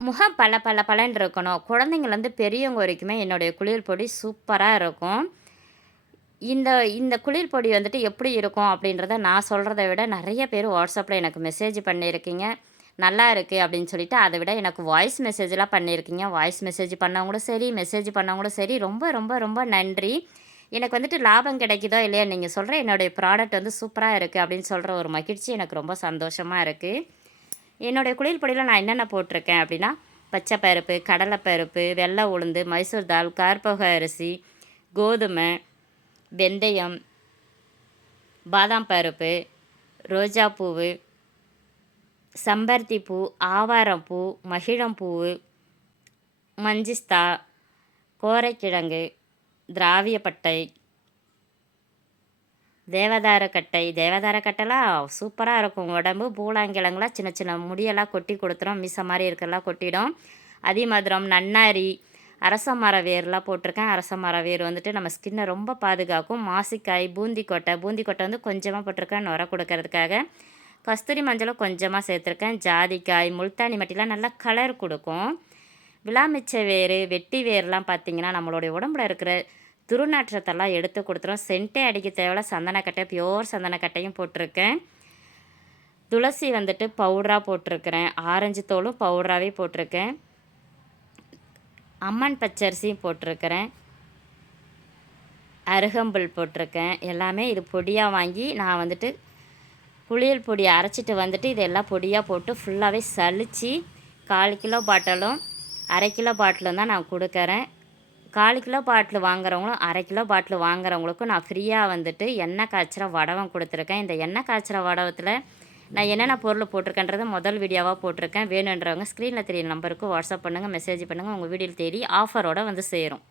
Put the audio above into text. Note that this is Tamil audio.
முகம் பல பல பலன் இருக்கணும். குழந்தைங்கள்லேருந்து பெரியவங்க வரைக்குமே என்னுடைய குளிர் பொடி சூப்பராக இருக்கும். இந்த இந்த குளிர் பொடி வந்துட்டு எப்படி இருக்கும் அப்படின்றத நான் சொல்கிறத விட நிறைய பேர் வாட்ஸ்அப்பில் எனக்கு மெசேஜ் பண்ணியிருக்கீங்க. நல்லா இருக்குது அப்படின்னு சொல்லிட்டு, அதை விட எனக்கு வாய்ஸ் மெசேஜ்லாம் பண்ணியிருக்கீங்க. வாய்ஸ் மெசேஜ் பண்ணவங்களும் சரி, மெசேஜ் பண்ணவங்களும் சரி, ரொம்ப ரொம்ப ரொம்ப நன்றி. எனக்கு வந்துட்டு லாபம் கிடைக்குதோ இல்லையா நீங்கள் சொல்கிற என்னுடைய ப்ராடக்ட் வந்து சூப்பராக இருக்குது அப்படின்னு சொல்கிற ஒரு மகிழ்ச்சி எனக்கு ரொம்ப சந்தோஷமாக இருக்குது என்னுடைய குளியல் பொடியில் நான் என்னென்ன போட்டிருக்கேன் அப்படின்னா, பச்சை பருப்பு, கடலை பருப்பு, வெள்ளை உளுந்து, மைசூர் தால், கார்போக அரிசி, கோதுமை, வெந்தயம், பாதாம் பருப்பு, ரோஜாப்பூவு சம்பருத்தி பூ, ஆவாரம் பூ, மகிழம் மஞ்சிஸ்தா, கோரைக்கிழங்கு, திராவியப்பட்டை, தேவதார கட்டை. தேவதார கட்டைலாம் சூப்பராக இருக்கும். உடம்பு பூலாங்கிழங்குலாம் சின்ன சின்ன முடியெல்லாம் கொட்டி கொடுத்துரும். மீசை மாதிரி இருக்கிறலாம் கொட்டிடும். அதிமதுரம், நன்னாரி, அரச மர வேர்லாம் போட்டிருக்கேன். அரச மர வேர் வந்துட்டு நம்ம ஸ்கின்னை ரொம்ப பாதுகாக்கும். மாசிக்காய், பூந்தி கொட்டை பூந்தி கொட்டை வந்து கொஞ்சமாக போட்டிருக்கேன் நுர கொடுக்கறதுக்காக. கஸ்தூரி மஞ்சளும் கொஞ்சமாக சேர்த்துருக்கேன். ஜாதிக்காய், முல்தானி மட்டிலாம் நல்லா கலர் கொடுக்கும். விளாமிச்ச வேர், வெட்டி வேர்லாம் பார்த்திங்கன்னா நம்மளுடைய உடம்புல இருக்கிற துருநாற்றத்தெல்லாம் எடுத்து கொடுத்துரும். சென்ட்டே அடிக்க தேவையில்ல. சந்தனக்கட்டை, பியோர் சந்தனக்கட்டையும் போட்டிருக்கேன். துளசி வந்துட்டு பவுடராக போட்டிருக்கிறேன். ஆரஞ்சு தோலும் பவுடராகவே போட்டிருக்கேன். அம்மன் பச்சரிசியும் போட்டிருக்கிறேன். அருகம்புல் போட்டிருக்கேன். எல்லாமே இது பொடியாக வாங்கி நான் வந்துட்டு புளியல் பொடி அரைச்சிட்டு வந்துட்டு இதெல்லாம் பொடியாக போட்டு ஃபுல்லாகவே சளிச்சு கால் கிலோ பாட்டிலும், அரை கிலோ பாட்டிலும் தான் நான் கொடுக்குறேன் 1/4 கிலோ பாட்டில் வாங்குறவங்களும், அரை கிலோ பாட்டில் வாங்குறவங்களுக்கும் நான் ஃப்ரீயாக வந்துட்டு எண்ணெய் காய்ச்சிற வடவம் கொடுத்துருக்கேன் இந்த எண்ணெய் காய்ச்சிற வடவத்தில் நான் என்னென்ன பொருள் போட்டிருக்கேன்றத முதல் வீடியோவாக போட்டிருக்கேன். வேணுன்றவங்க ஸ்க்ரீனில் தெரியிற நம்பருக்கு வாட்ஸ்அப் பண்ணுங்கள் மெசேஜ் பண்ணுங்கள் உங்கள் வீடியோ தேடி ஆஃபரோடு வந்து சேரும்.